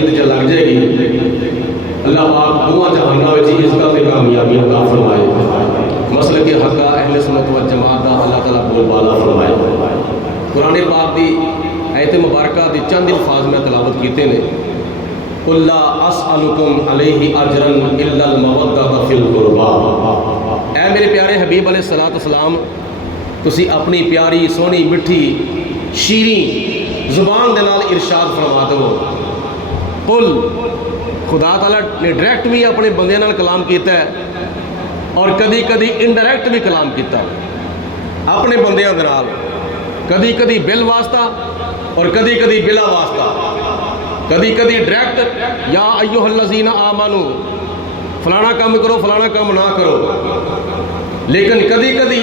لگ جائے گی اللہ پاک دعا جہانہ وچ عزت تے کامیابی عطا فرمائے مسلک کے حق اہل سنت و جماعت دا اللہ تعالیٰ بول بالا فرمائے قرآن پاک دی آیت مبارکہ دی چند الفاظ میں تلاوت کیتے نے قل لا اسألکم علیہ اجرا الا المودۃ فی القربى اے میرے پیارے حبیب علیہ السلام تسی اپنی پیاری سونی مٹھی شیریں زبان دے نال ارشاد فرما دو قل خدا تعالیٰ نے ڈائریکٹ بھی اپنے بندے نال کلام کیتا ہے اور کدی کدی انڈائریکٹ بھی کلام کیتا ہے اپنے بندیاں دے نال کدی کدی بل واسطہ اور کدی کدی بلا واسطہ کدی کدی ڈائریکٹ یا ایھا الذین آمنو فلانا کام کرو فلانا کام نہ کرو لیکن کدی کدی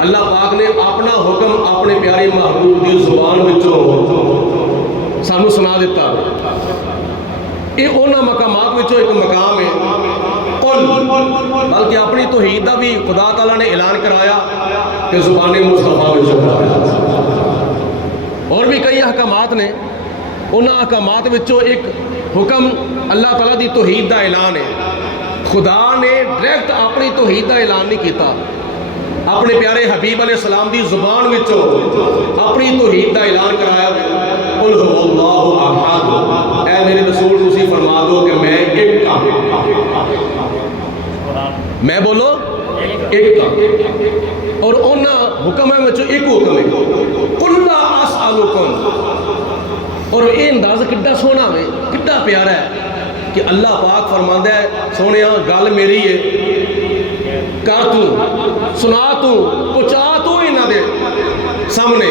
اللہ پاک نے اپنا حکم اپنے پیارے محبوب دی زبان وچوں سانو سنا دیتا یہ انہاں مقامات وچوں ایک مقام ہے قل بلکہ اپنی توحید دا بھی خدا تعالیٰ نے اعلان کرایا کہ زبان مصطفیٰ وچوں کرایا اور بھی کئی احکامات نے انہاں احکامات وچوں ایک حکم اللہ تعالیٰ دی توحید دا اعلان ہے خدا نے ڈائریکٹ اپنی توحید دا اعلان نہیں کیتا اپنے پیارے حبیب علیہ السلام دی زبان وچوں اپنی توحید دا اعلان کرایا قل هو اللہ احد اے میرے رسول تسی فرما دو کہ میں ایک ہاں میں بولو ایک ہاں اور انہاں حکماں وچوں ایک حکم ہے قل لا اسألکم اور یہ انداز کڈا سونا ہے کڈا پیارا ہے کہ اللہ پاک فرماندا ہے سونیا گل میری ہے کر تو سنا تو پہنچا تو انہاں دے سامنے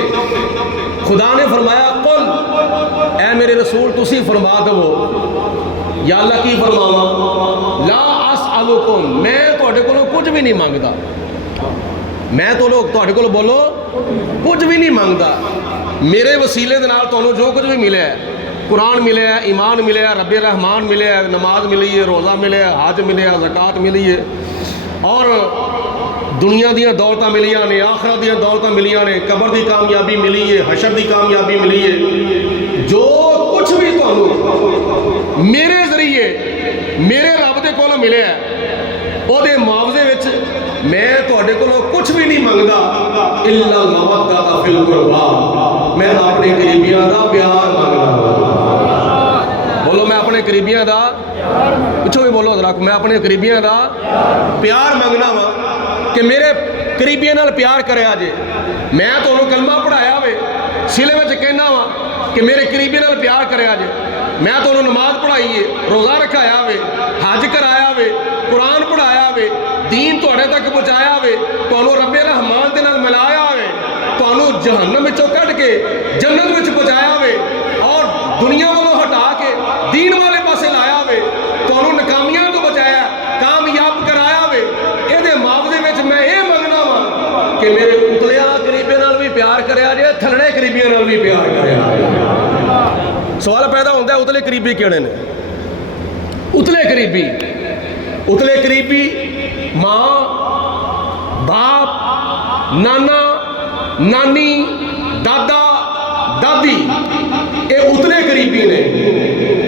خدا نے فرمایا قل اے میرے رسول تسی فرما دو یا اللہ کی فرماواں لا اسألکم میں تہاڈے کولوں کچھ بھی نہیں مانگدا میں تو لوگ تہاڈے کولوں بولو کچھ بھی نہیں مانگدا میرے وسیلے دے نال تانوں جو کچھ بھی ملیا ہے قرآن ملیا ہے ایمان ملیا ہے رب رحمان ملیا ہے نماز ملی ہے روزہ ملیا ہے حج ملیا ہے زکوٰۃ ملی ہے اور دنیا دیاں دولتاں ملیاں نے آخرت دیاں دولتاں ملیاں نے قبر دی کامیابی ملی ہے حشر دی کامیابی ملی ہے جو کچھ بھی تانوں میرے ذریعے میرے رب دے کولوں ملیا ہے او دے معاوضے وچ میں تہاڈے کولوں کچھ بھی نہیں منگدا الا المودۃ فی القربى میں اپنے قریبیاں دا پیار منگدا بولو میں اپنے قریبیاں دا پچھو بھی بولو ذرا میں اپنے قریبیاں دا پیار منگنا وا کہ میرے قریبیاں نال پیار کریا جے میں تانوں کلمہ پڑھایا ہوئے سلے وچ کہنا وا کہ میرے قریبیاں نال پیار کریا جے میں تانوں نماز پڑھائی ہے روزہ رکھایا ہوئے حج کرایا ہوئے قرآن پڑھایا ہوئے دین تہاڈے تک پہنچایا ہوئے تانوں رب رحمان دے نال ملایا ہوئے تانوں جہنم وچوں کڈ کے جنت وچ پہنچایا ہوئے اور دنیا والوں ہٹا کے دین والے پاسے لایا ہوئے تانوں ناکامیاں تو بچایا کامیاب کرایا ہوئے اے دے معاوضے وچ میں اے منگنا وا کہ میرے اتلیاں قریبیاں نال بھی پیار کریا جے تھلڑے قریبیاں نال بھی پیار کریا جے سوال پیدا ہوتا ہے اتلے قریبی کیڑے نے اتلے قریبی ماں باپ نانا نانی دادا دادی اے اتلے قریبی نے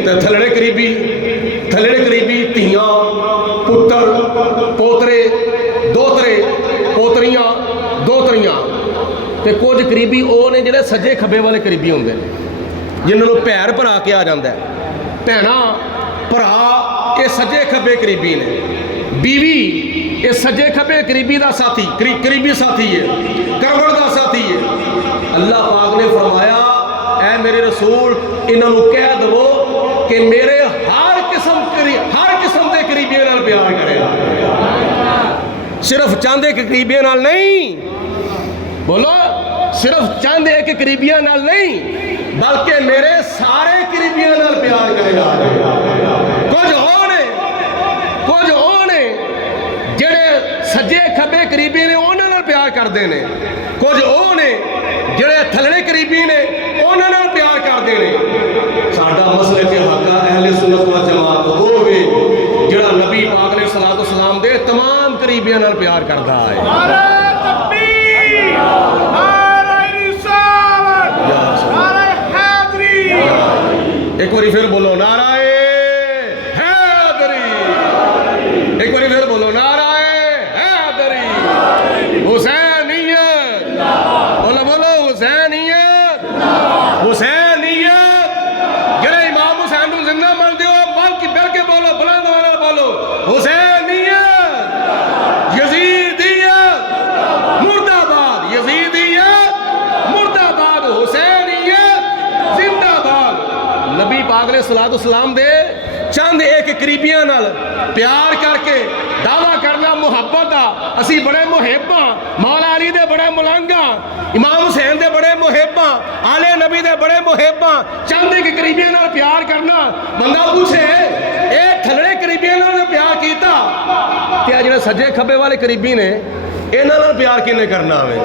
تے تھلڑے قریبی تیاں پتر پوترے دوترے پوتریاں دوتریاں تے کچھ قریبی او نے جڑے سجے کھبے والے قریبی ہوندے نے جنہوں بھین بھرا کے آ جاتا ہے بھیناں بھرا یہ سجے کھبے قریبی نے بیوی یہ سجے کھبے قریبی دا ساتھی قریبی ساتھی ہے کروڑ دا ساتھی ہے اللہ پاک نے فرمایا اے میرے رسول انہوں نے کہہ دو کہ میرے ہر قسم دے قریبیاں نال پیار کرے صرف چاند ایک قریبیاں نال نہیں بولو صرف چاند ایک قریبیاں نال نہیں بلکہ میرے سارے قریبیاں نال پیار کرے گا کچھ اور نے جڑے سجے کھبے قریبی نے انہاں نال پیار کردے نے کچھ اور نے جڑے تھلڑے قریبی نے انہاں نال پیار کردے نے ساڈا مسلک حق اہل سنت و جماعت ہوے جڑا نبی پاک علیہ الصلوۃ والسلام دے تمام قریبیاں نال پیار کردا ہے نعرہ تکبیر نعرہ رسالت نعرہ حیدری ایک بار پھر بولو نعرہ نعرہ حیدری، ایک بار پھر بولو نعرہ حیدری، حسینیت، بولو بولو حسینیت، حسینیت، جڑے امام حسین کو زندہ مان دیو مال کی بل کے بولو، بلند والا بولو حسینیت، یزیدیت مرد آباد، یزیدیت مرد آباد، حسینیت زندہ باد۔ نبی پاک علیہ السلام دے چند ایک قریبیاں نال پیار کر کے دعویٰ کرنا محبت دا، اسی بڑے محباں، مولا علی دے بڑے ملنگاں، امام حسین دے بڑے محباں، آل نبی دے بڑے محباں، چند ایک قریبیاں نال پیار کرنا۔ بندہ پوچھے اے تھلڑے قریبیاں نال پیار کیتا، کیا جڑے سجے کھبے والے قریبی نے انہاں نال پیار کینے کرنا ہوئے؟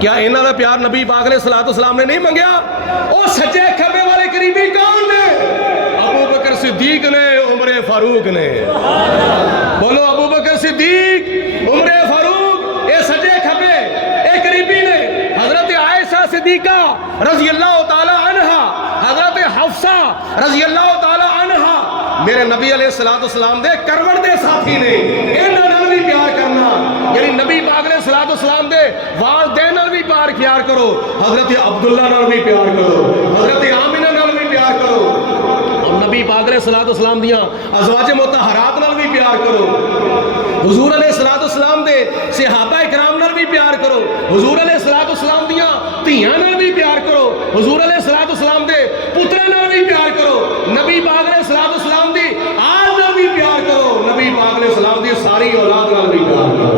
کیا انہاں دا پیار نبی پاک علیہ السلام نے نہیں منگیا؟ او سجے کھبے والے قریبی کون نے؟ ابو بکر صدیق نے، عمر فاروق نے، بولو ابو بکر صدیق، عمر فاروق، اے سجے کھبے اے قریبی نے۔ حضرت عائشہ صدیقہ رضی اللہ تعالی عنہا، حضرت حفصہ رضی اللہ تعالی عنہا میرے نبی علیہ السلام دے کروڑ دے ساتھی نے، انہاں نال بھی پیار کرنا، یعنی نبی پاک علیہ السلام دے والدین نال بھی پیار کرو، حضرت عبداللہ نال بھی پیار کرو، حضرت آمنہ نال بھی پیار کرو، نبی پاک علیہ السلام دیاں ازواج مطہرات نال بھی پیار کرو، حضور علیہ السلام دے صحابہ کرام نال بھی پیار کرو، حضور علیہ السلام دیاں دھیاں نال بھی پیار کرو، حضور علیہ السلام دے پتراں نال بھی پیار کرو، نبی پاک علیہ السلام دی آل نال بھی پیار کرو، نبی پاک علیہ السلام دی ساری اولاد نال بھی پیار کرو۔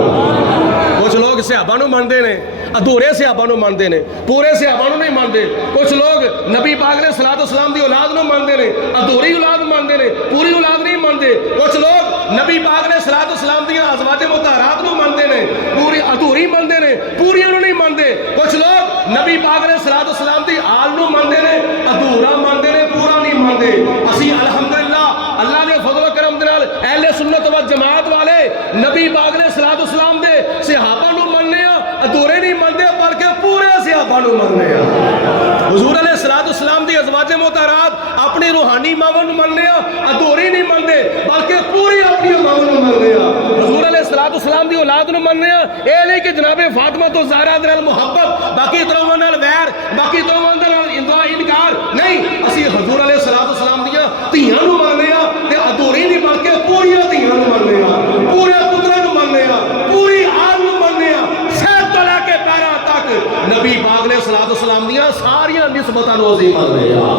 کچھ لوگ صحابہ نو مانتے ہیں، ادھورے صحابہ نو مانتے ہیں، پورے صحابہ نو نہیں مانتے۔ کچھ لوگ نبی پاک علیہ السلام دی اولاد نو مانتے ہیں، ادھوری اولاد مانتے ہیں، پوری اولاد نہیں مانتے۔ کچھ لوگ نبی پاک علیہ السلام دی ازواج مطہرات نو مانتے ہیں، پوری ادھوری مانتے ہیں، پوری نو نہیں مانتے۔ کچھ لوگ نبی پاک علیہ السلام دی آل نو مانتے ہیں، ادھورا مانتے ہیں، پورا نہیں مانتے۔ اسی الحمدللہ اللہ دے فضل و کرم دے نال اہل سنت و جماعت والے نبی پاک علیہ السلام دے صحابہ نو مننے ہاں، ادھورے نہیں مانتے بلکہ پورے صحابہ نو مننے ہاں۔ حضور علیہ السلام دی ازواج مطہرات اپنی روحانی ماں نو مننے ہاں، ادھوری نہیں مانتے بلکہ پوری اپنی ماں نو مننے ہاں۔ حضور علیہ السلام دی اولاد نو مننے ہاں، اے نہیں کہ جناب فاطمہ تو زہرا دے نال محبت، باقی تروہاں نال ویر، باقی تروہاں نال انکار نہیں، اسی حضور علیہ السلام دیاں دھیاں نو مننے ہاں تے ادھوری نہیں بلکہ پوری دھیاں نو مننے ہاں، پورے پتراں نو مننے ہاں، پوری آل نو مننے ہاں، سر تو لے کے پیراں تک نبی پاک علیہ السلام دیاں ساریاں نسبتاں نو عظیم مننے ہاں۔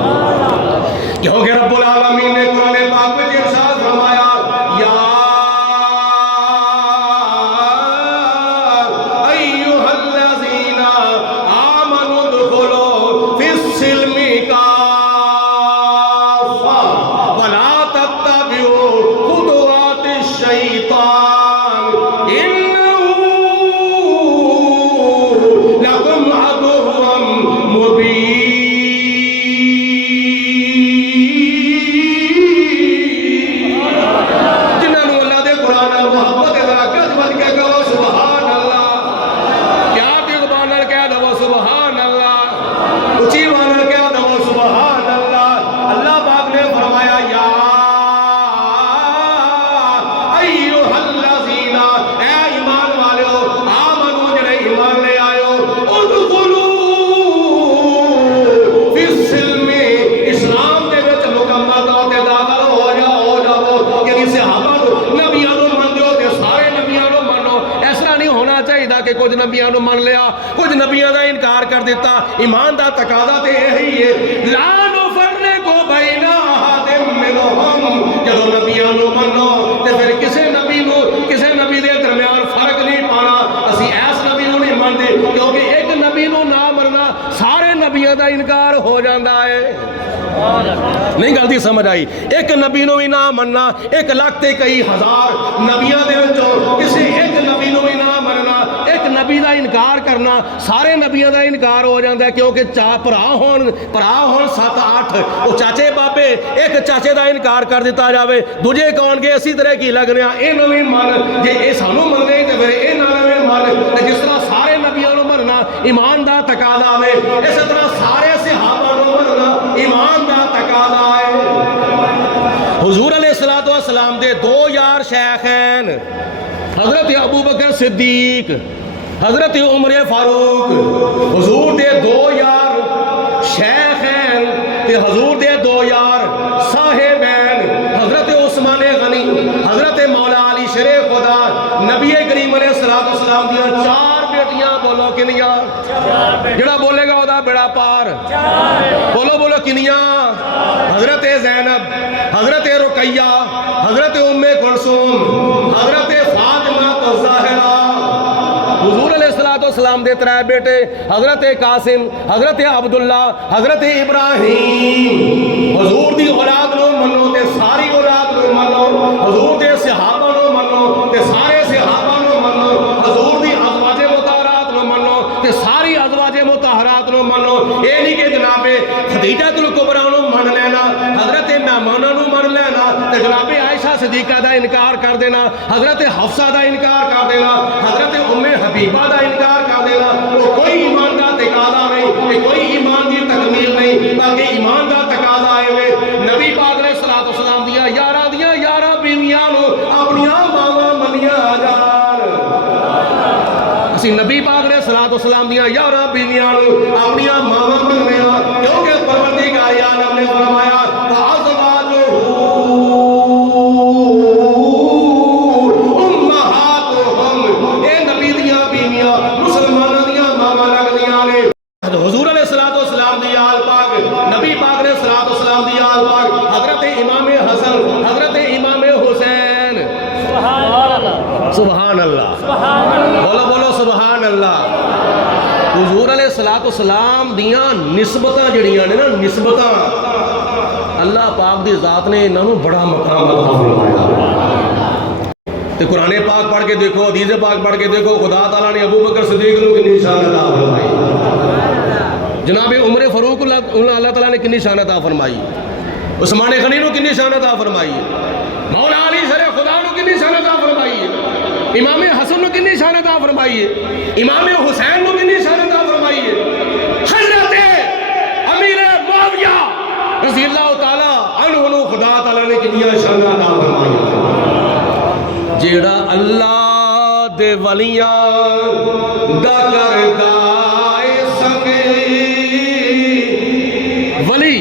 کیونکہ رب العالمین نے قرآن پاک میں ارشاد فرمایا یا ایھا الذین آمنوا ادخلوا فی السلم کافۃ ولا تتبعوا خطوات الشیطان انہ لکم عدو مبین۔ کہ کچھ نبیاں نو من لیا، کچھ نبیاں دا انکار کر دیتا۔ ایمان دا تقاضا تے یہی ہے لا نفرق بین احد منہم، جدو نبیاں نو منو تے پھر کسے نبی دے درمیان فرق نہیں پانا۔ اسی ایس نبی نو نہیں مانتے کیونکہ ایک نبی نو نہ مرنا سارے نبیاں دا انکار ہو جاندا ہے۔ نہیں غلطی سمجھ آئی؟ ایک نبی نو بھی نہ مننا، 1,00,000 تے کئی ہزار نبیاں دے وچوں کسی ایک نبی نو بھی نہ مننا، ایک نبی دا انکار کرنا سارے نبیاں دا انکار ہو جاندا ہے۔ کیونکہ بھرا ہون 7-8 وہ چاچے بابے، ایک چاچے دا انکار کر دیتا جاوے دوجے کون گے اسی طرح کی لگنے انہوں بھی من، جے اے سانو من گئی تے پھر انہاں نے من۔ جس طرح سارے نبیاں نو مننا ایمان دا تقاضا ہے، اس طرح سارے صحابہ نو مننا ایمان دا تقاضا ہے۔ حضور علیہ الصلوۃ والسلام دے دو یار شیخین حضرت ابو بکر صدیق حضرت عمر فاروق حضور دے دو یار شیخین تے حضور دے دو یار صاحبین حضرت عثمان غنی حضرت مولا علی شیر خدا نبی کریم علیہ الصلوۃ والسلام دیا چار بیٹیاں بولو کنیاں جڑا بولے گا دا بیڑا پار بولو بولو کنیاں حضرت زینب حضرت رقیہ حضرت ام کلثوم حضرت فاطمہ الزہرا حضور علیہ الصلوۃ والسلام دے ترے بیٹے حضرت قاسم حضرت عبداللہ حضرت ابراہیم حضور دی اولاد نو منو تے ساری اولاد نو منو حضور دے صحابہ نو منو تے سارے صحابہ نو منو حضور دی ازواج مطہرات نو منو تے ساری ازواج مطہرات نو منو اے نہیں کہ جناب خدیجہ الکبریٰ نو من لینا حضرت میمونہ نو من لینا تے جناب عائشہ صدیقہ دا انکار کر دینا حضرت حفصہ دا انکار کر دینا حضرت ام حبیبہ دا انکار کر دینا وہ کوئی ایمان دا تقاضا نہیں یہ کوئی ایمان دی تکمیل نہیں بلکہ ایمان دا تقاضا ہے وہ نبی پاک علیہ الصلوۃ والسلام دیا یارہ بیویاں نو اپنیاں ماواں منیا جان اسی نبی پاک علیہ الصلوۃ والسلام دیا یارہ بیویاں نو اپنیاں ماواں منیا کیونکہ پروردگار عالم نے فرمایا حضور علیہ الصلوۃ والسلام دی آل پاک نبی پاک علیہ الصلوۃ والسلام دی آل پاک حضرت امام حسن حضرت امام حسین سبحان اللہ بولو بولو سبحان اللہ حضور علیہ الصلوۃ والسلام دیاں نسبتاں جڑیاں نے نا نسبتاں اللہ پاک دی ذات نے انہاں نوں بڑا مقام عطا فرمایا تے قرآن پاک پڑھ کے دیکھو حدیث پاک پڑھ کے دیکھو خدا تعالیٰ نے ابو بکر صدیق نوں کتنی شان عطا فرمائی جناب عمر فاروق اللہ تعالیٰ نے کتنی شان عطا فرمائی عثمان غنی نو کتنی شان عطا فرمائی مولا علی شیر خدا نو کتنی شان عطا فرمائی امام حسن نو کتنی شان عطا فرمائی امام حسین نو کتنی شان عطا فرمائی حضرت امیر معاویہ رضی اللہ تعالیٰ عنہ نو خدا تعالیٰ نے کتنی شان عطا فرمائی جیڑا اللہ دے ولیاں دا کردا ولی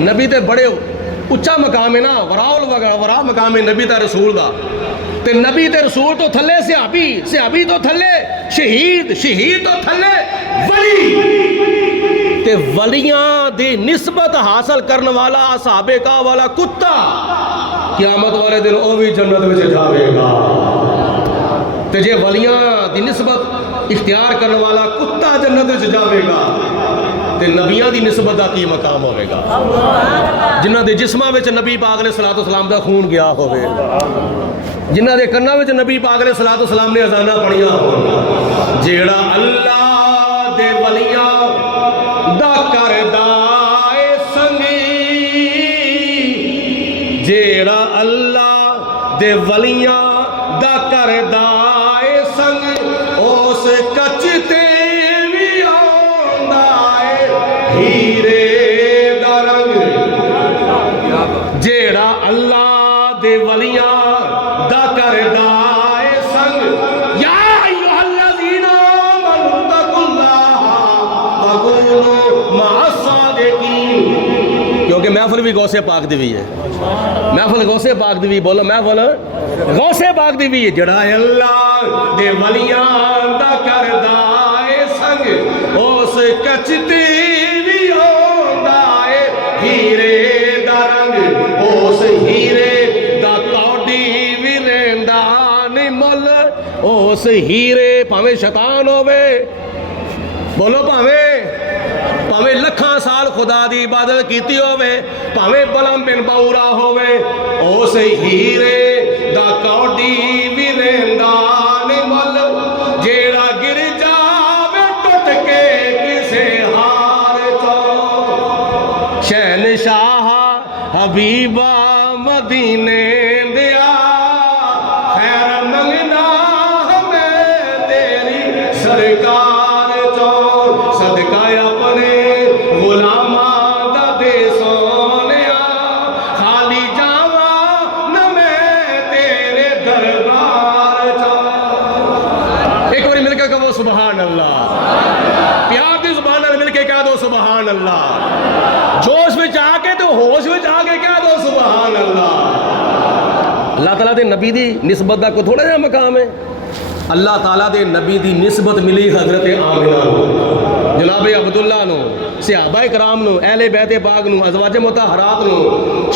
نبی تے بڑے اچھا مقام ہے نا ورا مقام ہے نبی تے رسول دا تے نبی تے رسول تو تھلے صحابی تو تھلے شہید تو تھلے ولی تے ولیاں دی نسبت حاصل کرنے والا اصحاب کا والا کتا قیامت والے دن او بھی جنت میں جاوے گا تے جے ولیاں دی نسبت اختیار کرنے والا کتا جنت میں جاوے گا تے نبیاں دی نسبت دا کی مقام ہوئے گا جنہ دے جسمہ وچ نبی پاک علیہ الصلوۃ والسلام دا خون گیا ہوئے جنہ دے کناں وچ نبی پاک علیہ الصلوۃ والسلام نے اذاناں پڑھیاں ہون جیڑا اللہ دے ولیاں دا کردا اے سنگی جیڑا اللہ دے ولیاں دا کردا اے سنگ اس کچتے ہیرے دا رنگ جیڑا اللہ دے ولیاں دا کردا اے سنگ یا ایھا الذین آمنوا اتقوا اللہ وکونوا مع الصادقین کیونکہ محفل بھی غوث پاک دی ہے محفل غوث پاک دی بولو محفل غوث پاک دی ہے جڑا اللہ دے ولیاں دا کردا اے سنگ اس کچتے ہیرے دا رنگ اس ہیرے دا کوڈی بھی رہندا نہیں مل اس ہیرے پاویں شیطان ہوے بولو پاویں لکھاں سال خدا دی عبادت کیتی ہوے پاویں بلم بن باورا ہوے اس ہیرے دا کوڈی بھی رہندا نہیں مل جیڑا گر جاوے ٹٹ کے کسے شہنشاہ حبیبہ مدینے دیا خیر منگنا ہمیں تیری سرکار چو صدقہ اپنے غلاماں دا دے سونیا خالی جاواں جوش میں آ کے تو ہوش میں آ کے کہہ دو سبحان اللہ۔ اللہ تعالیٰ دے نبی دی نسبت دا کوئی تھوڑا جہا مقام ہے۔ اللہ تعالیٰ دے نبی دی نسبت ملی حضرت آمنہ نو، جناب عبداللہ نو، صحابہ کرام نو، اہل بیت پاک نو، ازواج مطہرات نو،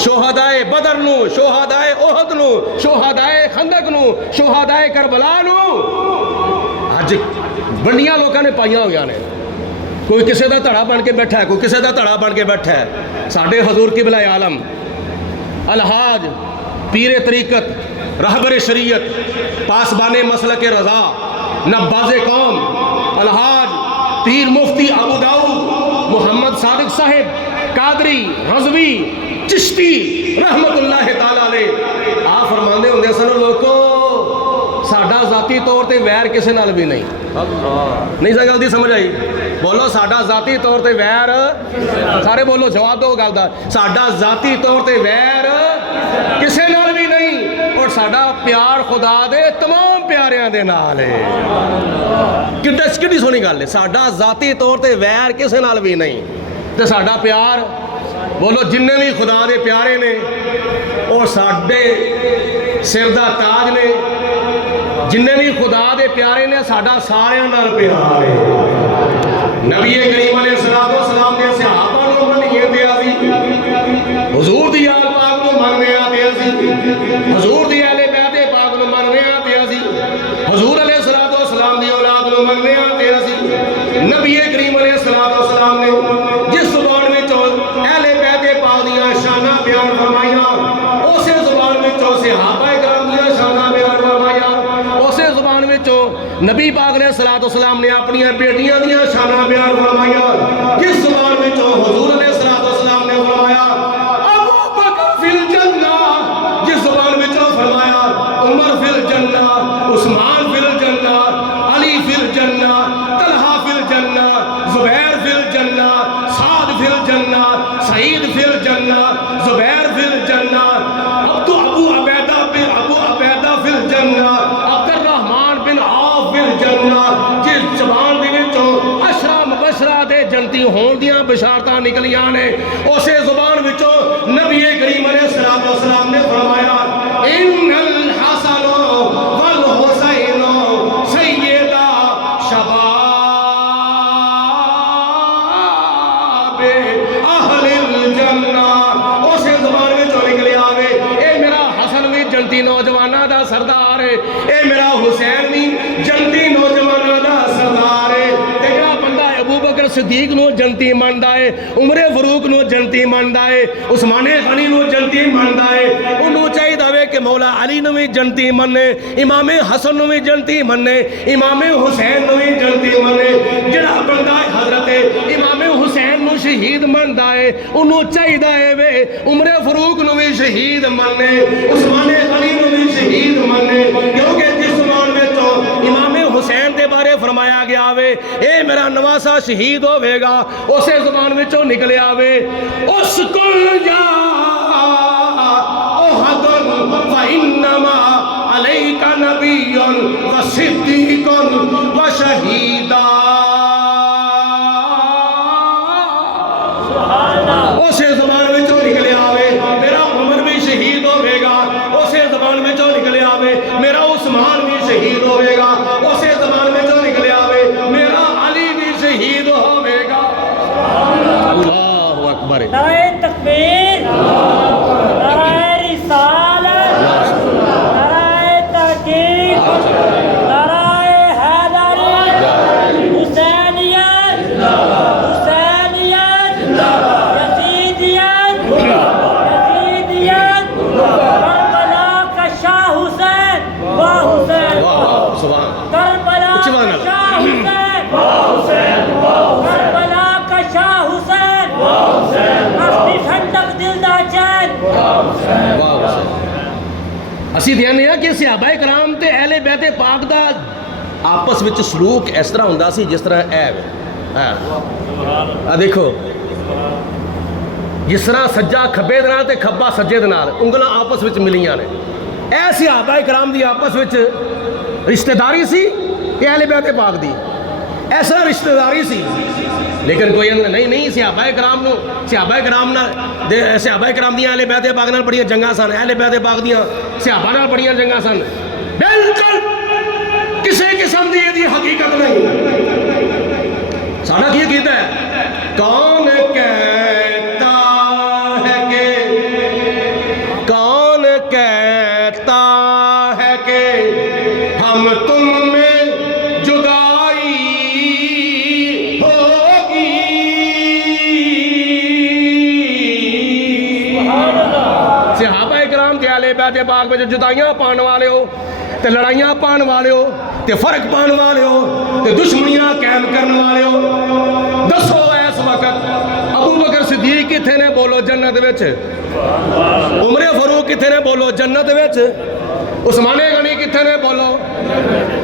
شہدائے بدر نو، شہدائے احد نو، شہدائے خندق نو، شہدائے کربلا نو۔ اج بڑیاں لوگوں نے پائیاں ہوئی نے، کوئی کسی دا دھڑا بن کے بیٹھا ہے، کوئی کسی دا دھڑا بن کے بیٹھا ہے۔ ساڈے حضور قبلہ عالم الحاج پیر طریقت رہبر شریعت پاسبان مسلک رضا نباز قوم الحاج پیر مفتی ابو داؤد محمد صادق صاحب قادری رضوی چشتی رحمت اللہ تعالیٰ علیہ آپ فرماندے ہوندے سن لوگوں ساڈا ذاتی طور تے ویر کسے نال بھی نہیں۔ نہیں سا گل دی سمجھ آئی؟ بولو ساڈا ذاتی طور تے ویر، سارے بولو جواب دو گل دا، ساڈا ذاتی طور تے ویر کسے نال بھی نہیں، اور ساڈا پیار خدا دے تمام پیاریاں دے نال ہے۔ کڈی سونی گل ہے، ساڈا ذاتی طور تے ویر کسے نال بھی نہیں تے ساڈا پیار بولو جننے بھی خدا دے پیارے نے اور ساڈے سر دا تاج نے، جننے بھی خدا دے پیارے نے ساڈا ساریاں نال پیار ہے۔ نبی کریم علیہ السلام نے صحابہ نو منیے تے اسی حضور دی آل پاک نو مننے تے اسی حضور دی اہل بیت پاک نو مننے تے اسی حضور علیہ السلام دی اولاد نو مننے تے اسی نبی کریم علیہ السلام نے جس زبان وچوں اہل بیت پاک دیاں شاناں بیان فرمائیاں اسی زبان وچوں صحابہ کرام دیاں شاناں بیان فرمائیاں، اسی زبان وچوں نبی پاک علیہ السلام نے اپنی بیٹیاں دیاں شاناں بیان فرمائیاں، جس زبان وچوں حضور علیہ السلام نے فرمایا ابو بکر فی الجنہ، جس زبان وچوں فرمایا عمر فی الجنہ، عثمان فی الجنہ، علی فی الجنہ، طلحہ فی الجنہ، زبیر فی الجنہ، سعد فی الجنہ، سعید فی الجنہ، زبیر فی الجنہ، ابو عبیدہ فی الجنہ، عبد الرحمن بن عوف فی الجنہ، جس زبان دے وچوں عشرہ مبشرہ دے جنتی ہون دیاں بشارتاں نکلیاں نے، اسے زبان وچوں نبی کریم علیہ السلام نے فرمایا ان الحسن والحسین سیدہ شباب اہل الجنہ، اسے زبان وچوں نکلے آوے اے میرا حسن بھی جنتی نوجواناں دا سردار ہے، اے میرا حسین بھی جنتی نوجواناں دا سردار ہے، تے جڑا بندہ ابو بکر صدیق نو جنتی مندا ہے، عمر فاروق نو جنتی مندا ہے، عثمان غنی نو جنتی مندا ہے، انہوں چاہیے دے کہ مولا علی نو بھی جنتی منے، امام حسن نو بھی جنتی منے، امام حسین نو بھی جنتی منے، جڑا بندہ حضرت امام حسین نو شہید مندا ہے انہوں چاہیے وے عمر فاروق نو بھی شہید منے، عثمان غنی نو بھی شہید منے، کیونکہ جس زبان میں تو امام حسین دے بارے فرمایا گیا وے اے میرا نواسا شہید ہوئے گا، اسے زبان میں چو نکلے آوے اس کل جا احد فإنما علیک نبی و صدیق و شہیدہ، اسے زبان میں چو نکلے آوے میرا عمر بھی شہید ہوئے گا، اسے زبان میں چو نکلے آوے میرا عثمان بھی شہید ہوئے گا، اسے زبان میں چو نکلے آوے میرا علی بھی شہید ہوئے گا۔ اللہ اکبر، نعرہ تکبیر، نعرہ رسالت، نعرہ تحقیق، نعرہ حیدری، حسینیت، حسینیت، یزیدیت، یزیدیت، کربلا کا شاہ حسین واہ حسین، کربلا کا شاہ حسین واہ حسین، کربلا کا شاہ حسین واہ حسین، اپنی ٹھنڈک دل دا چین واہ حسین۔ اسی دینے ہیں کہ صحابہ کرام تے اہل بیت پاک دا آپس وچ سلوک اس طرح ہوندا سی جس طرح دیکھو جس طرح سجا کھبے دے تے کھبا سجے دے نال انگلاں آپس وچ ملیاں نے، اے صحابہ کرام دی آپس وچ رشتہ داری سی اہل بیت پاک دی، ایسا رشتہ داری سی، لیکن کوئی نہیں صحابہ کرام نو صحابہ کرام دیاں اہل بیت پاک نال بڑیاں جنگاں سن، اہل بیت پاک دیاں صحابہ نال بڑیاں جنگاں سن، بالکل کسی قسم دی حقیقت نہیں۔ ساڈا کی عقیدہ ہے؟ کون کہتا ہے کہ ہم تم میں جدائی ہوگی؟ صحابہ کرام تے اہل بیت پاک میں جدائیاں پان والے ہو تے لڑائیاں پان والے ہو تے فرق پان والے ہو تے دشمنیاں قائم کرنے والے ہو، دسو اس وقت ابو بکر صدیق کتنے نے بولو جنت وچ؟ عمر فاروق کتنے نے بولو جنت وچ؟ عثمان غنی کتنے نے بولو؟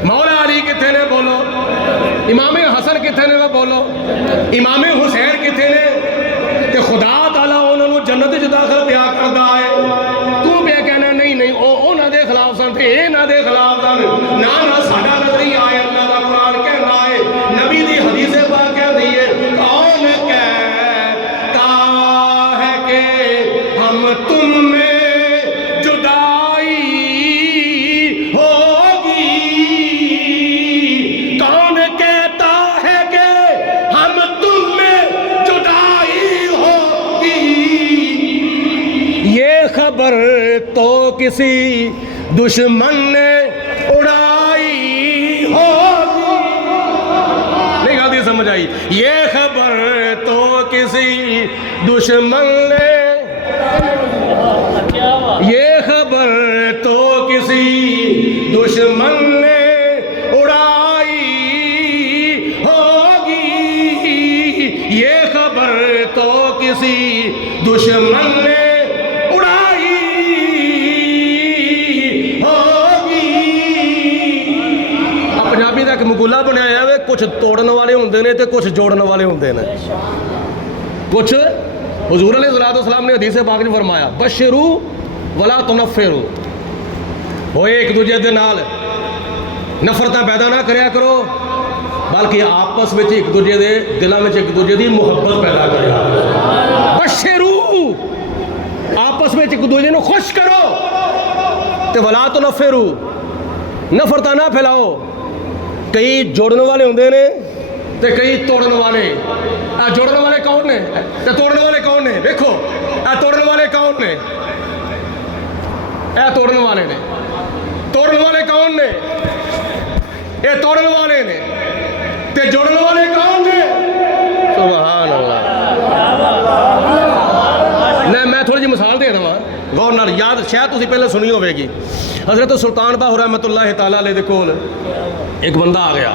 مولا علی کتنے نے بولو؟ امام حسن کتنے نے بولو؟ امام حسین کتنے نے؟ تے خدا تعالیٰ انہوں نے جنت وچ داخل پیا کردا ہے، تو پیا کہنا نہیں او نہ دے خلاف سن تے اے نہ دے خلاف سن، نہ ساڈا نظریہ ہے، اللہ دا قرآن کہنا ہے، نبی دی حدیث پاک کہندی ہے، کون کہتا ہے کہ ہم تم میں جدائی ہوگی؟ کون کہتا ہے کہ ہم تم میں جدائی ہوگی؟ یہ خبر تو کسی دشمن نے اڑائی ہوگی۔ نہیں غلطی سمجھ آئی؟ یہ خبر تو کسی دشمن نے، یہ خبر تو کسی دشمن نے اڑائی ہوگی، یہ خبر تو کسی دشمن نے اڑائی ہوگی۔ پنجابی دا ایک مقولہ بنایا ہے، کچھ توڑن والے ہوندے نے تے کچھ جوڑن والے ہوندے نے۔ کچھ حضور علیہ السلام نے حدیث پاک میں فرمایا بشرو ولا تنفرو، ہوئے ایک دوجے دے نال نفرتاں پیدا نہ کریا کرو، بلکہ آپس میں ایک دوجے دے دلاں میں ایک دوجے دی محبت پیدا کریا کرو۔ بشرو، آپس میں ایک دوجے نو خوش کرو، تے ولا تنفرو، نفرتاں نہ پھیلاؤ۔ کئی جوڑن والے ہوندے نے تے کئی توڑن والے۔ جوڑن والے کون نے تے توڑن والے کون نے؟ دیکھو توڑن والے کون نے؟ توڑن والے نے۔ توڑن والے کون نے؟ یہ توڑن والے نے۔ تے جوڑن والے کون نے؟ سبحان اللہ۔ میں تھوڑی جی مثال دے دوں غور نال، یاد شاید تسی پہلے سنی ہوئے گی۔ حضرت سلطان باہو رحمۃ اللہ تعالیٰ علیہ دے کول ایک بندہ آ گیا،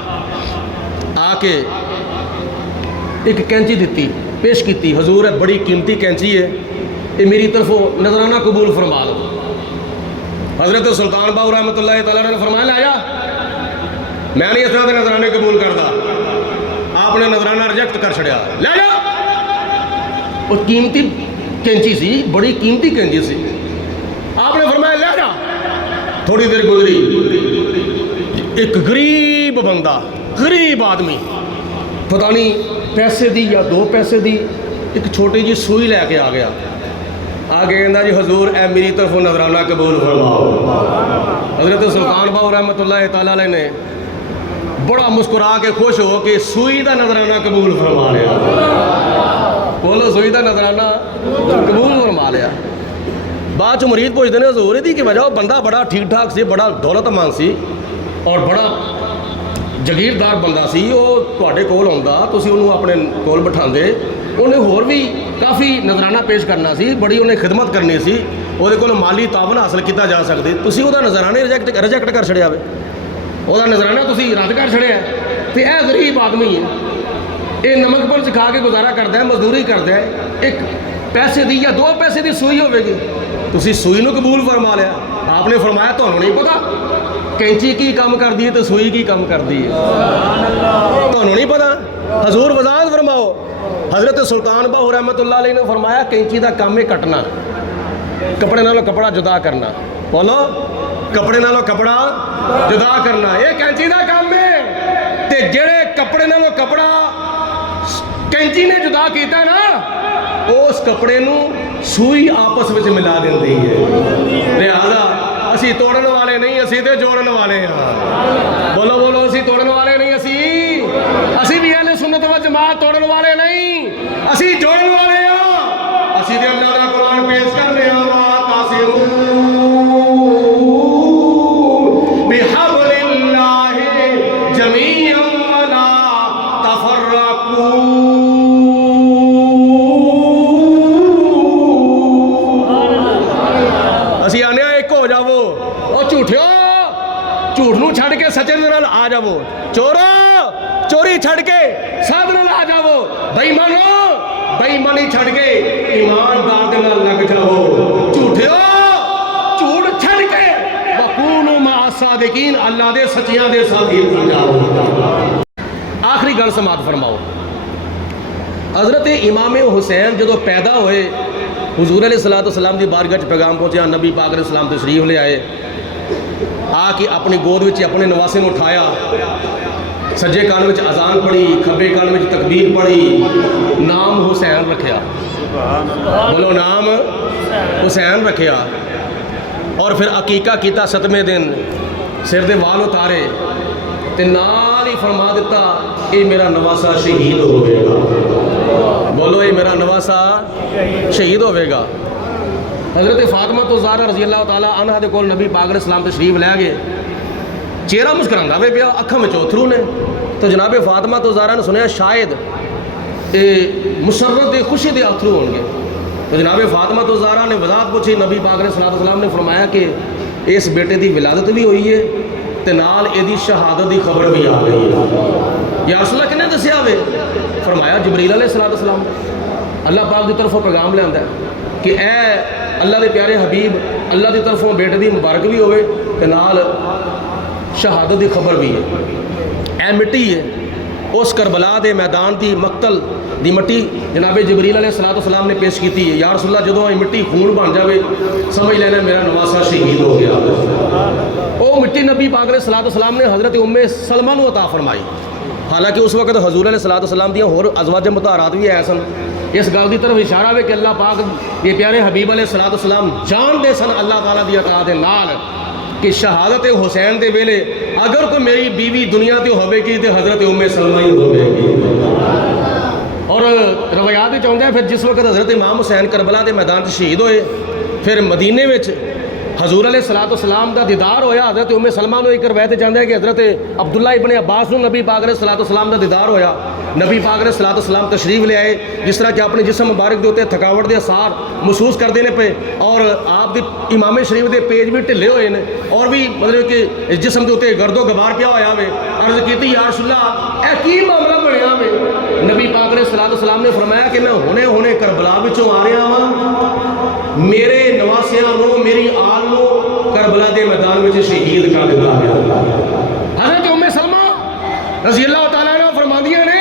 آ کے ایک کینچی دیتی، پیش کیتی، حضور ہے بڑی قیمتی کینچی ہے، یہ میری طرفوں نذرانہ قبول فرما دو۔ حضرت سلطان باہو رحمۃ اللہ تعالیٰ نے فرمایا لے آیا، میں نہیں اس طرح کے نذرانے قبول کرتا۔ آپ نے نذرانہ ریجیکٹ کر چھڑیا، لے جا۔ وہ قیمتی کینچی سی، بڑی قیمتی کینچی سی، آپ نے فرمایا لے جا۔ تھوڑی دیر گزری، ایک غریب بندہ، غریب آدمی، پتہ نہیں پیسے دی یا 2 پیسے دی ایک چھوٹی جی سوئی لے کے آ گیا، آگے کہندا جی حضور اے میری طرف نذرانہ قبول فرماؤ۔ حضرت سلطان باہو رحمۃ اللہ تعالیٰ علیہ نے بڑا مسکرا کے خوش ہو کے سوئی دا نذرانہ قبول فرما لیا۔ بولو سوئی دا نذرانہ قبول فرما لیا۔ بعد چ مرید پوچھتے ہیں حضور دی کہ وجہ بندہ بڑا ٹھیک ٹھاک سی، بڑا دولت مند سی اور بڑا جگیردار بندہ سی، وہ تواڈے کول آਉਂਦਾ تسی ਉਹਨੂੰ ਆਪਣੇ ਕੋਲ ਬਿਠਾਉਂਦੇ، ਉਹਨੇ ਹੋਰ ਵੀ ਕਾਫੀ ਨਜ਼ਰਾਨਾ ਪੇਸ਼ ਕਰਨਾ ਸੀ, ਬੜੀ ਉਹਨੇ ਖਿਦਮਤ ਕਰਨੀ ਸੀ, ਉਹਦੇ ਕੋਲ ਮਾਲੀ ਤਾਵਨ ਹਾਸਲ ਕੀਤਾ ਜਾ ਸਕਦੇ, ਤੁਸੀਂ ਉਹਦਾ ਨਜ਼ਰਾਨੇ ਰਿਜੈਕਟ ਕਰ ਛੜਿਆ ਵੇ, ਉਹਦਾ ਨਜ਼ਰਾਨਾ ਤੁਸੀਂ ਰੱਦ ਕਰ ਛੜਿਆ। ਤੇ ਇਹ ਗਰੀਬ ਆਦਮੀ ਹੈ, ਇਹ ਨਮਕ ਮਿਰਚ ਖਾ ਕੇ ਗੁਜ਼ਾਰਾ ਕਰਦਾ ਹੈ, ਮਜ਼ਦੂਰੀ ਕਰਦਾ ਹੈ, ਇੱਕ ਪੈਸੇ ਦੀ ਜਾਂ 2 ਪੈਸੇ ਦੀ ਸੂਈ ਹੋਵੇਗੀ, ਤੁਸੀਂ ਸੂਈ ਨੂੰ ਕਬੂਲ ਫਰਮਾ ਲਿਆ। آپ نے فرمایا ਤੁਹਾਨੂੰ ਨਹੀਂ ਪਤਾ کینچی کی کام کر دی ہے تو سوئی کی کام کر دی ہے، تو نہیں پتا؟ حضور وضاحت فرماؤ۔ حضرت سلطان باہو رحمۃ اللہ علیہ نے فرمایا کینچی دا کام ہے کٹنا، کپڑے نالوں کپڑا جدا کرنا، بولو کپڑے نالوں کپڑا جدا کرنا، یہ کینچی دا کام ہے۔ تے جڑے کپڑے نالوں کپڑا کینچی نے جدا کیتا نا اس کپڑے نو سوئی آپس وچ ملا دیندی ہے لہذا اسی توڑن والے نہیں اسی تے جوڑن والے ہاں بولو بولو اسی توڑن والے نہیں اسی بھی اہل سنت و جماعت توڑن والے نہیں اسی جوڑن والے ہاں اسی تے اللہ دا قرآن پیش کرنے ہاں بحبل اللہ جمیعا ولا تفرقوا اسی آنے ایک ہو جاؤ او جھوٹیو جھوٹ نو چھڑ کے سچے نال آ جاؤ چورو چوری چھڑ کے سب نال آ جاؤ بے ایمانی چھڑ کے ایماندار دے نال لگ جاؤ جھوٹیو جھوٹ چھڑ کے وکونوا مع الصادقین اللہ دے سچیاں دے ساتھی بن جاؤ آخری گل سماعت فرماؤ حضرت امام حسین جدو پیدا ہوئے حضور علیہ السلام دی بارگاہ چ پیغام پہنچیا نبی پاک علیہ السلام تشریف لے آئے آ کے اپنی گود وچ اپنے نواسے نو اٹھایا سجے کان وچ اذان پڑھی کھبے کان وچ تکبیر پڑھی نام حسین رکھیا بولو نام حسین رکھیا اور پھر عقیقہ کیتا 7ویں دن سر دے وال اتارے تے نال ہی فرما دیتا اے میرا نواسا شہید ہوئے گا بولو اے میرا نواسا شہید ہوئے گا حضرت فاطمہ زہرا رضی اللہ تعالیٰ عنہ دے کول نبی پاک علیہ السلام تشریف لے گئے چہرہ مسکراندا وے پیا اکھاں وچ اتھرو نے تو جناب فاطمہ زہرا نے سنیا شاید اے مسرت دے خوشی دے اتھرو ہون گے تو جناب فاطمہ زہرا نے وضاحت پوچھی نبی پاک علیہ السلام نے فرمایا کہ اس بیٹے دی ولادت بھی ہوئی ہے تے نال ایدی شہادت دی خبر بھی آ گئی ہے یا رسول اللہ کنے دسیا ہوئے فرمایا جبریل علیہ السلام اللہ پاک دی طرفوں پیغام لے آندا ہے کہ اے اللہ دے پیارے حبیب اللہ دی طرفوں بیٹے دی مبارک بھی ہوئے تے نال شہادت دی خبر بھی ہے اے مٹی ہے اس کربلا دے میدان دی مقتل دی مٹی جناب جبریل علیہ السلام نے پیش کیتی ہے یا رسول اللہ جدوں یہ مٹی خون بن جاوے سمجھ لینا میرا نواسا شہید ہو گیا او مٹی نبی پاک علیہ السلام نے حضرت ام سلمہ نو عطا فرمائی حالانکہ اس وقت حضور علیہ السلام دیاں ہور ازواج مطہرات بھی ہے سن اس گل دی طرف اشارہ ہے کہ اللہ پاک یہ پیارے حبیب علیہ السلام جان دے سن اللہ تعالیٰ دی عطا دے نال کہ شہادت حسین دے ویلے اگر کوئی میری بیوی دنیا تے ہوے گی تے حضرت ام سلمہ ہی ہوے گی اور روایات وچ آوندا ہے پھر جس وقت حضرت امام حسین کربلا دے میدان تے شہید ہوئے پھر مدینے وچ حضور علیہ السلام دا دیدار ہویا حضرت ام سلمہ نو ایک روایت چاہتا ہے کہ حضرت عبداللہ ابن عباس نو نبی پاک علیہ السلام دا دیدار ہویا نبی پاک علیہ السلام تشریف لے آئے جس طرح کہ اپنے جسم مبارک دے ہوتے تھکاوٹ دے اثار محسوس کر دینے پہ اور آپ دی امام شریف دے پیج بھی ٹھلے ہوئے نے اور بھی مطلب کہ جسم دے ہوتے گرد و غبار پیا ہویا ہوئے عرض کیتی یا رسول اللہ اے کی معاملہ بنیا ہوئے نبی پاک علیہ السلام نے فرمایا کہ میں ہونے کربلا وچوں آ رہا ہاں میرے نواسیاں نو میری آل نو کربلا دے میدان وچ شہید کر دتا گیا حضرت ام سلمہ رضی اللہ تعالیٰ عنہ فرماندیاں نے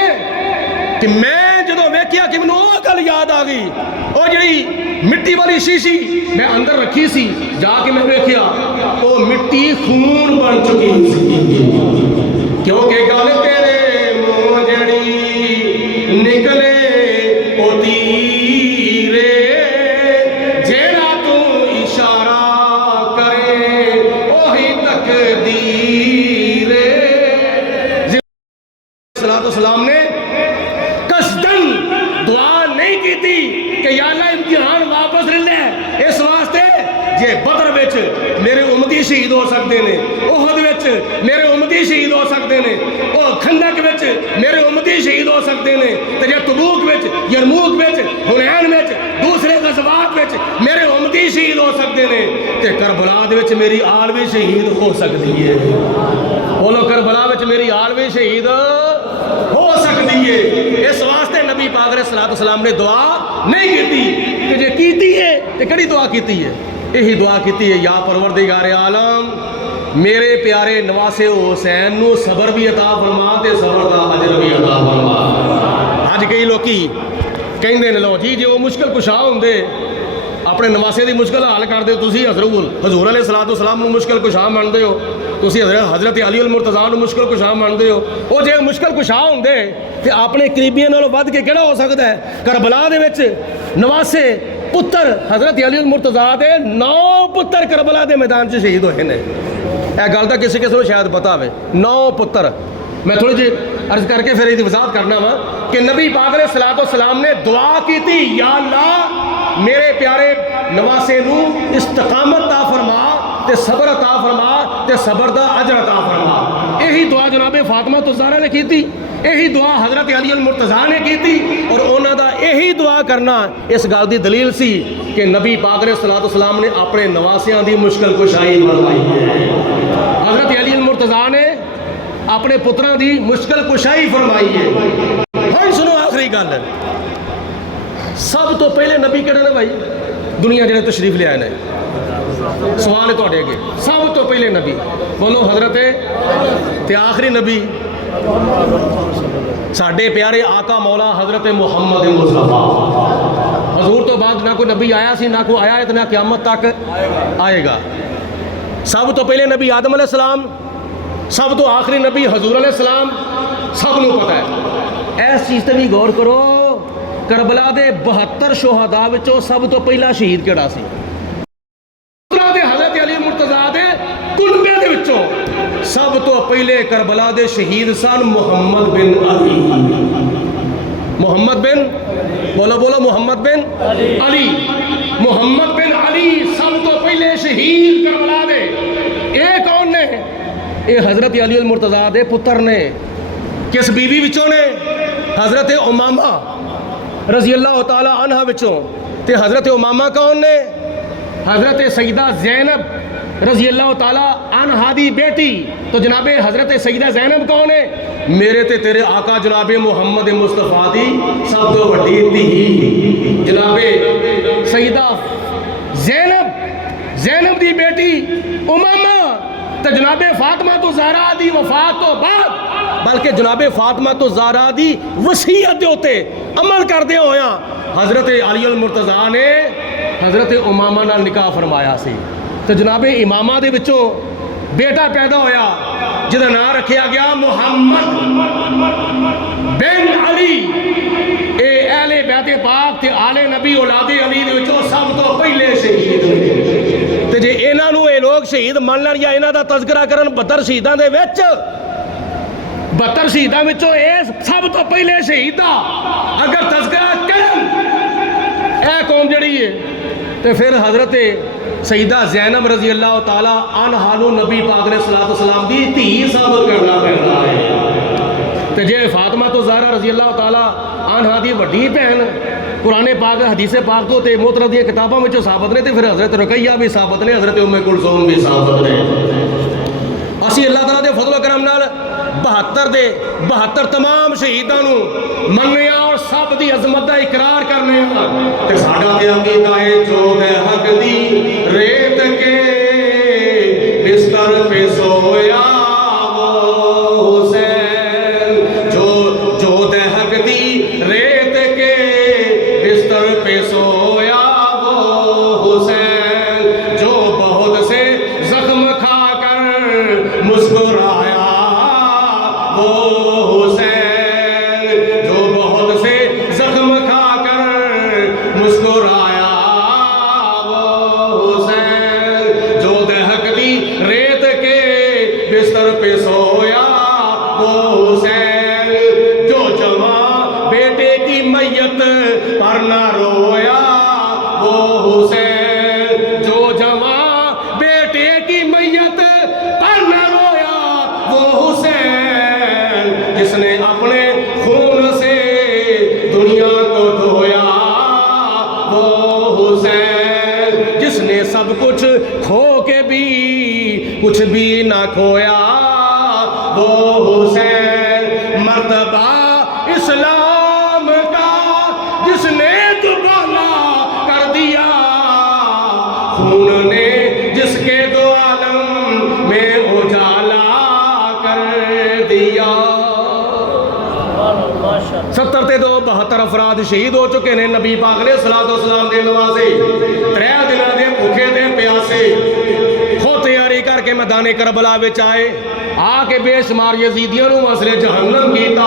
کہ میں جدو ویکھیا کہ مینوں وہ گل یاد آ گئی وہ جڑی مٹی والی شیشی میں اندر رکھی سی جا کے میں ویکھیا وہ مٹی خون بن چکی سی کیونکہ گل تیرے منہ جڑی نکلے او تیرے جیڑا تو اشارہ کرے وہی تقدیر السلام نے قصدن دعا نہیں کی تھی کہ یا اللہ امتحان واپس لے لے اس واسطے جے بدر وچ میرے امتی شہید ہو سکتے ہیں احد وچ میرے امتی شہید ہو سکتے ہیں او خندق وچ میرے امتی شہید ہو سکتے ہیں تے جے تبوک وچ یرموک وچ حنین وچ دوسرے غزوات وچ میرے امتی شہید ہو سکتے ہیں تے کربلا دے وچ میری آل بھی شہید ہو سکتی ہے بولو کربلا وچ میری آل بھی شہید ہو سکتی ہے اس واسطے نبی پاک علیہ السلام نے دعا نہیں کیتی کہ جے کیتی ہے تے کڑی دعا کیتی ہے یہی دعا کیتی ہے یا پروردگار عالم میرے پیارے نواسے حسین نو صبر بھی عطا فرما تے صبر دا اجر بھی عطا فرما اج کئی لوکی کہندے نے لو جی وہ مشکل کشا ہوندے اپنے نواسے دی مشکل حل کر دے تسی حضور علیہ الصلوۃ والسلام نو مشکل کشا منتے ہو تسی حضرت علی المرتضیٰ نو مشکل کشا منتے ہو وہ جے مشکل کشا ہوندے تے اپنے قریبیاں نالوں ود کے کیڑا ہو سکدا ہے کربلا دے وچ نواسے پتر حضرت علی المرتضیٰ دے 9 پتر کربلا دے میدان 'چ شہید ہوئے نے اے گل تاں کسی نوں شاید پتہ ہوے 9 پتر میں تھوڑی جی عرض کر کے پھر یہ وضاحت کرنا وا کہ نبی پاک علیہ الصلوۃ والسلام نے دعا کی تھی یا اللہ میرے پیارے نواسے نو استقامت عطا فرما تے صبر عطا فرما تے صبر دا اجر عطا فرما یہی دعا جناب فاطمہ الزہرا نے کی تھی یہی دعا حضرت علی المرتضیٰ نے کی تھی اور انہوں دا یہی دعا کرنا اس گل دی دلیل سی کہ نبی پاک علیہ الصلوۃ والسلام نے اپنے نواسیاں دی مشکل کشائی فرمائی ہے حضرت علی المرتضیٰ نے اپنے پتراں دی مشکل کشائی فرمائی ہے ہن سنو آخری گل سب تو پہلے نبی کہڑے نے بھائی دنیا جڑے تشریف لے آئے نے سوال ہے تواڈے اگے سب تو پہلے نبی بولو حضرت تے آخری نبی ساڈے پیارے آقا مولا حضرت محمد مصطفیٰ حضور تو بعد نہ کوئی نبی آیا سی نہ کوئی آیا ہے تو نہ قیامت تک آئے گا سب تو پہلے نبی آدم علیہ السلام سب تو آخری نبی حضور علیہ السلام سب نو پتہ ہے اس چیز تے بھی غور کرو کربلا دے 72 شہداء وچوں سب تو پہلا شہید کیڑا سی حضرت علی مرتضیٰ دے کنبے دے وچوں سب تو پہلے کربلا دے شہید سن محمد بن علی محمد بن بولو بولو محمد بن علی محمد بن علی سب تو پہلے شہید کربلا دے اے کون نے اے حضرت علی المرتضیٰ دے پتر نے کس بیوی وچوں نے حضرت امامہ رضی اللہ تعالی عنہ وچوں تے حضرت امامہ کون نے حضرت سیدہ زینب رضی اللہ تعالی عنہا دی بیٹی تو جناب حضرت سیدہ زینب کون ہے میرے تے تیرے آقا جناب محمد مصطفیٰ دی سب تو بڑی دھی جناب سیدہ زینب دی بیٹی امامہ تے جناب فاطمہ تو زہرا دی وفات تو بعد بلکہ جناب فاطمہ تو زہرا دی وصیت دے ہوتے عمل کردے ہویا حضرت علی المرتضیٰ نے حضرت امامہ نال نکاح فرمایا سی تو جناب امامہ دے وچوں بیٹا پیدا ہویا جدا نام رکھیا گیا محمد بن علی اے اہل بیت پاک تے آل نبی اولاد علی دے وچوں سب تو پہلے شہید تے جے انہاں نوں اے لوگ شہید من لن یا انہاں دا تذکرہ کرن 72 شہیداں دے وچ 72 شہیداں وچوں اے سب تو پہلے شہید دا اگر تذکرہ کرن اے قوم جڑی ہے تے پھر حضرت سیدہ زینب رضی اللہ تعالی عنہا نو نبی پاک علیہ الصلوۃ والسلام دی دھی ثابت کرنا پیندا ہے تے جے فاطمہ تو زہرا رضی اللہ تعالی عنہا دی وڈی بہن قرآن پاک حدیث پاک تو تے معتبر دی کتاباں وچوں ثابت نے تے پھر حضرت رقیہ بھی ثابت نے حضرت ام کلثوم بھی ثابت نے اسی اللہ تعالی دے فضل و کرم نال 72 تمام شہیداں نو منیا اور سب دی عظمت دا اقرار کرنے تے ساڈا تے عقیدہ ہے جو دے حق دی ریت کے بستر پہ سویا وہ حسین جو دے حق دی ریت کے بستر پہ سویا وہ حسین جو بہت سے زخم کھا کر مسکرایا کچھ بھی نہ کھویا وہ حسین مرتبہ اسلام کا جس نے دوبالا کر دیا خون نے جس کے دو عالم میں اجالا کر دیا 70 تے 72 افراد شہید ہو چکے ہیں نبی پاک علیہ الصلوۃ والسلام دے نواسے ਭੁੱਖੇ ਤੇ ਪਿਆਸੇ ਖੁਦ ਤਿਆਰੀ ਕਰਕੇ ਮੈਦਾਨੇ ਕਰਬਲਾ ਵਿੱਚ ਆਏ ਆ ਕੇ ਬੇਸ਼ੁਮਾਰ ਯਜ਼ੀਦੀਆਂ ਨੂੰ ਮਸਲੇ ਜਹੰਨਮ ਕੀਤਾ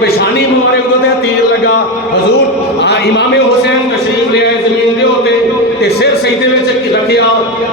ਪੇਸ਼ਾਨੀ ਮੁਬਾਰਕ ਤੇ ਤੀਰ ਲਗਾ ਹਜ਼ੂਰ ਇਮਾਮ ਹੁਸੈਨ ਤਸ਼ਰੀਫ ਲੈ ਆਏ ਜ਼ਮੀਨ ਦੇ ਉੱਤੇ ਤੇ ਸਿਰ ਸਜਦੇ ਵਿੱਚ ਰੱਖਿਆ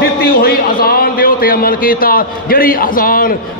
ਦਿੱਤੀ ਹੋਈ ਅਜ਼ਾਨ ਦੇ ਉੱਤੇ ਅਮਲ ਕੀਤਾ ਜਿਹੜੀ ਅਜ਼ਾਨ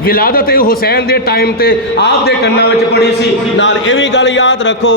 ਵਿਲਾਦਤ ਹੁਸੈਨ ਦੇ ਟਾਈਮ ਤੇ ਆਪ ਦੇ ਕੰਨਾਂ ਵਿੱਚ ਪੜੀ ਸੀ ਨਾਲ ਇਹ ਵੀ ਗੱਲ ਯਾਦ ਰੱਖੋ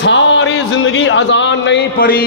ਸਾਰੀ ਜ਼ਿੰਦਗੀ ਅਜ਼ਾਨ ਨਹੀਂ ਪੜੀ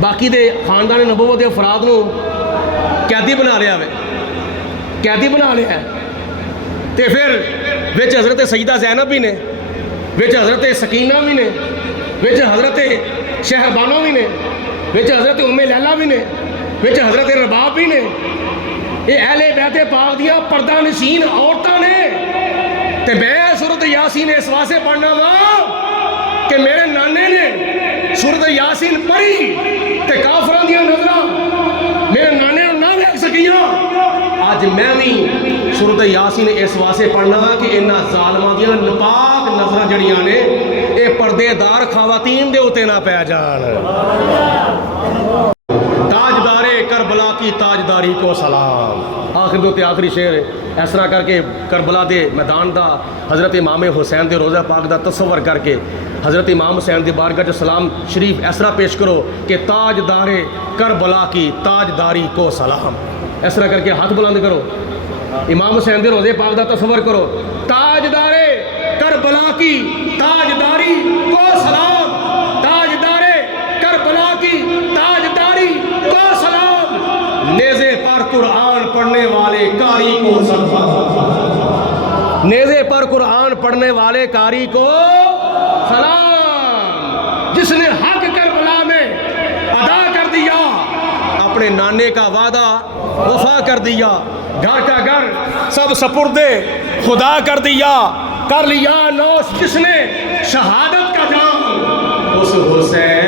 باقی دے خاندان نبوت دے افراد نو قیدی بنا لیا ہے، قیدی بنا لیا ہے. تے پھر وچ حضرت سیدہ زینب بھی نے، وچ حضرت سکینہ بھی نے، وچ حضرت شہبانو بھی نے، وچ حضرت ام لیلہ بھی نے، وچ حضرت رباب بھی نے. یہ اہل بیت پاک دیا پردہ نشین عورتاں نے. تے میں سورۃ یاسین اس واسطے پڑھنا وا کہ میرے نانے نے سورۃ یاسین پڑھی تے کافراں دیاں نظراں میرے نانے نوں نہ ویکھ سکیاں. اج میں بھی سورۃ یاسین اس واسطے پڑھنا کہ انہاں ظالماں دیاں ناپاک نظراں جڑیاں نے اے پردے دار خواتین دے اوتے نہ پے جان. تاجدار کربلا کی تاجداری کو سلام. آخر دو تے آخری شعر اس طرح کر کے کربلا دے میدان دا حضرت امام حسین دے روضہ پاک دا تصور کر کے حضرت امام حسین دی بارگاہ چ سلام شریف اس طرح پیش کرو کہ تاجدار کربلا کی تاجداری کو سلام. اس طرح کر کے ہاتھ بلند کرو، امام حسین دے روضے پاک دا تصور کرو. تاجدار کربلا کی تاجداری کو سلام، تاجدار کربلا کی تاجداری کو سلام. نیزے پر قرآن پڑھنے والے قاری کو سلام، نیزے پر قرآن پڑھنے والے قاری کو سلام. جس نے حق کربلا میں ادا کر دیا، اپنے نانے کا وعدہ وفا کر دیا، گھر کا گھر سب سپردے خدا کر دیا، کر لیا نوش جس نے شہادت کا جام. اس حسین